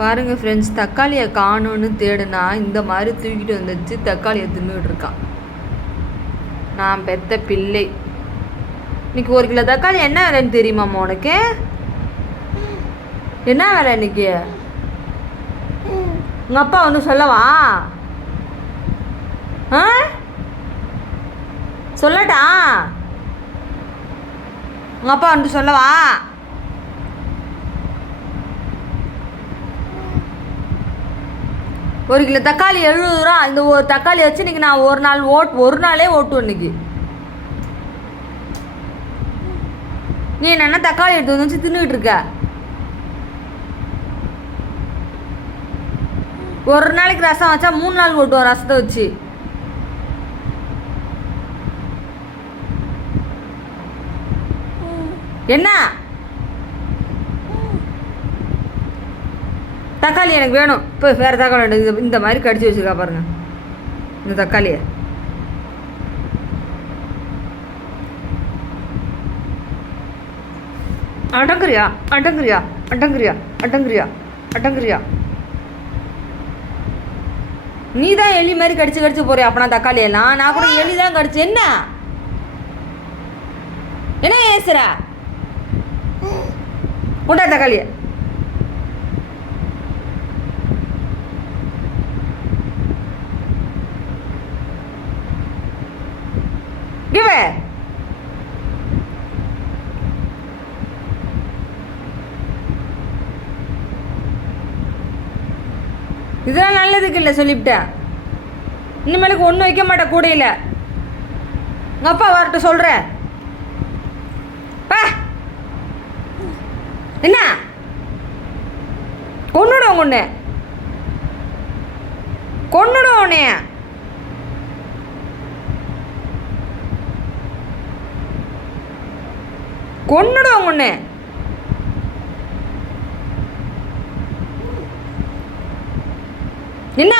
பாருங்கள் ஃப்ரெண்ட்ஸ் தக்காளியை காணோன்னு தேடுனா இந்த மாதிரி தூக்கிட்டு வந்துச்சு தக்காளியை தின்னுட்டு இருக்கான் நான் பெத்த பிள்ளை. இன்னைக்கு ஒரு கிலோ தக்காளி என்ன விலைன்னு தெரியுமாம்மா உனக்கு? என்ன விலை இன்னைக்கு? உங்கள் அப்பா ஒன்று சொல்லவா? ஆ? சொல்லட்டா? உங்கள் அப்பா வந்து சொல்லவா? ஒரு கிலோ தக்காளி எழுபது ரூபா. இந்த ஒரு தக்காளி வச்சு இன்றைக்கி நான் ஒரு நாள் ஓட் ஒரு நாளே ஓட்டுவேன் இன்னைக்கு. நீ என்ன தக்காளி எடுத்து வந்து வச்சு தின்னுக்கிட்டு இருக்க? ஒரு நாளைக்கு ரசம் வச்சா மூணு நாள் ஓட்டுவோம் ரசத்தை வச்சு. என்ன? தக்காளி எனக்கு வேணும். இப்போ வேறு தக்காளி வேணும். இந்த இந்த மாதிரி கடிச்சு வச்சுருக்கா பாருங்க. இந்த தக்காளியை. அடங்குறியா? அடங்குறியா? அடங்குறியா? அடங்குறியா? அடங்குறியா? நீ தான் எலி மாதிரி கடிச்சு கடிச்சு போறியா? அப்பனா தக்காளி எல்லாம்? நான் கூட எலி தான் கடிச்சு. என்ன? என்ன ஏசுற? உண்டா தக்காளியை? கிவ இதெல்லாம் நல்லதுக்கு இல்லை சொல்லிவிட்டேன் இனிமேலுக்கு ஒன்றும் வைக்க மாட்டேன் கூடையில். உங்கள் அப்பா வரட்டும் சொல்கிறேன் பா. என்ன? கொன்னுடும் ஒன்று கொன்னுடும் உன்னைய. கொன்னுடும் ஒன்று என்ன